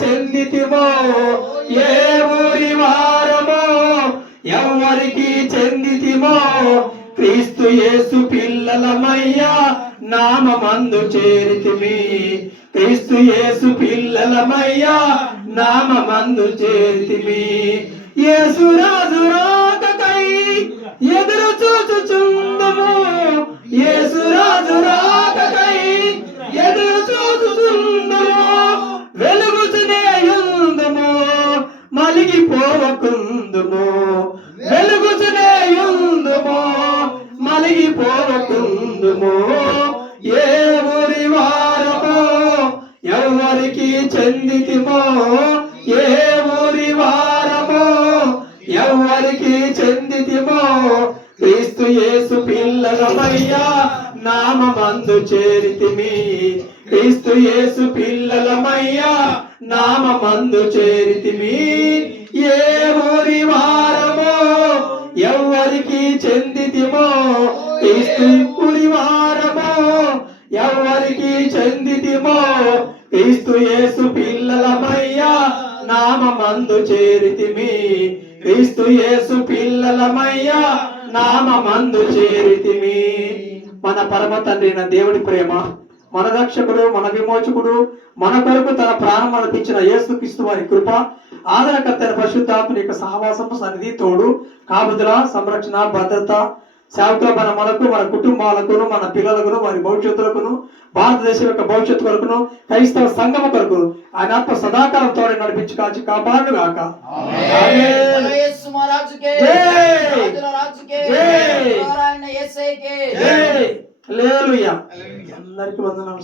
చెందితిమో, ఏ ఊరి వారమో, ఎవరికి చెందితిమో, క్రీస్తు యేసు పిల్లలమయ్యా నామమందు చేరితిమి. క్రీస్తు యేసు పిల్లలమయ్యా నామమందు చేరితిమి. యేసు రాజు రాకకై ఎదురు చూచుచుందుము, యేసు రాజు రాకకై ఎదురు చూచుచుందుము. వెలుగుచునేయుందుము, మలిగిపోవకుందుము. వెలుగుచునేయుందుము, మలిగిపోవకుందుము. ఏ ఊరి వారమో, ఎవరికి చెందితిమో, ఏ ఊరి వారమో, ఎవరికి చెందితిమో, క్రీస్తు యేసు పిల్లలమయ్యా నామమందు చేరితిమి. క్రీస్తు యేసు పిల్లలమయ్యా నామమందు చేరితిమి. ఏ ఊరి వారమో, ఎవరికి చెందితిమో, క్రీస్తు ఊరి వారమో, ఎవరికి చెందితిమో, క్రీస్తు యేసు పిల్లలమయ్యా నామమందు చేరితిమి. క్రీస్తు యేసు పిల్లలమయ్యా నామమందు చేరితిమి. మన పరమ తండ్రి అయిన దేవుడి ప్రేమ, మన రక్షకుడు, మన విమోచకుడు, మన కొరకు తన ప్రాణం అర్పించిన యేసుక్రీస్తు వారి కృప, ఆదరణకర్త పరిశుద్ధాత్మ యొక్క సహవాసము, సన్నిధి, తోడు, కాపుదల, సంరక్షణ, భద్రత సేవకుల మనకు, మన కుటుంబాలకును, మన పిల్లలకును, వారి భవిష్యత్తులకును, భారతదేశం యొక్క భవిష్యత్తు కొరకును, క్రైస్తవ సంఘం కొరకును ఆయన ఆత్మ సదాకాలం తోడు నడిపించి కాచి కాపాడును గాక. అందరికి వందనాలు.